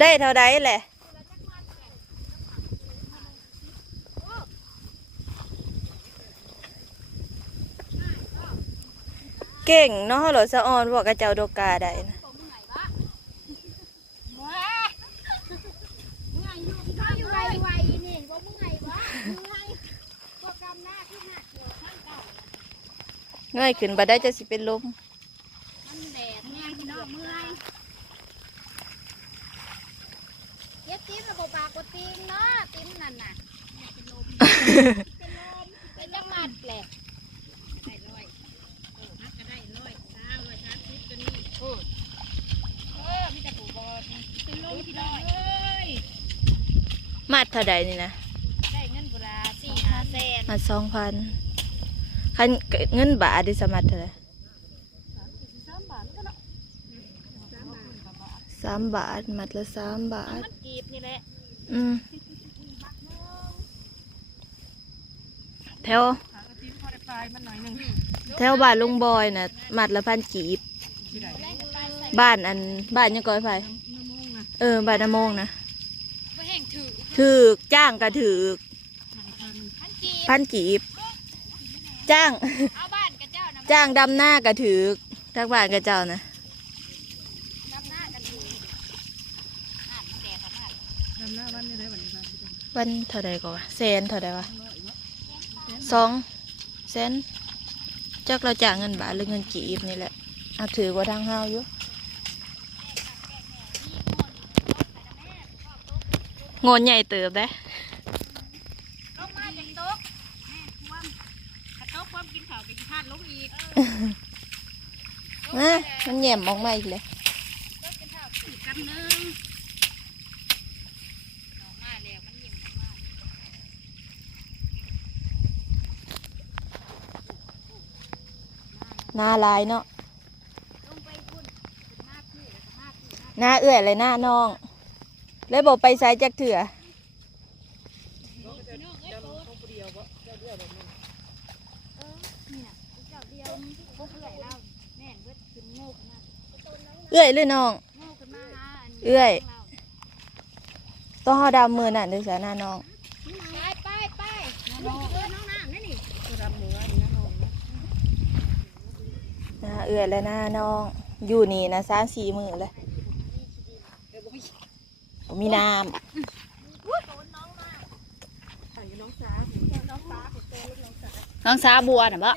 ได้เท่าใดแหละเก่งเนาะหรอสะออนบอกกระเจ้าโดกาได้นะเงยขึ้นบ่ได้จะสิเป็นลมเย็บติ้มระบบปากกดติ้งเนาะติ้มนั่นน่ะเป็นลมเป็นจังหวัดแหละได้ร้อยนักก็ได้ร้อย130ตัวนี้มีแต่ปูบอลเป็นลมที่ได้เอ้ย มัดเท่าใดนี่นะได้เงินบุรา4-5 แสนมัด2,000คันเงินบาทดิสมัดเท่าไหร่3 บาทมัดละ3 บาทมันกีบนี่แหละแถวบ้านลุงบอยน่ะมัดละ1,000 กีบบ้านยังก่อยไฟบ้านน้ำมงนะถือจ้างก็ถือ1,000 กีบจ้างดำหน้าก็ถือทักบ้านกับเจ้านะวันเท่าใดก็วะแสนเท่าใดวะ2 แสนจักเราจ่ายเงินบาทหรือเงินกีบนี่แหละเอาถือกว่าทางเฮาอยู่งนใหญ่เติบได้ลงมาจากโต๊ะแม่ความกินข้าวไปกินข้าวลงอีกมันแย่มออกมาอีกเลยกำนึงออกมาแล้วมันยิ้มออกมาหน้าลายเนาะหน้าเอื้อยเลยหน้าน้องเลยบอกไปใส่จักเถื่อเอื้อยเลยน้องเอื้อยต้องหอดำมือน่ะดูสาหน้าน้องไปน้องน้ำนี่นี่หน้าเอื้อยและหน้าน้องอยู่นี่นะ3-4 มือเลยมีน้ำน้องสาบัวน่ะบ่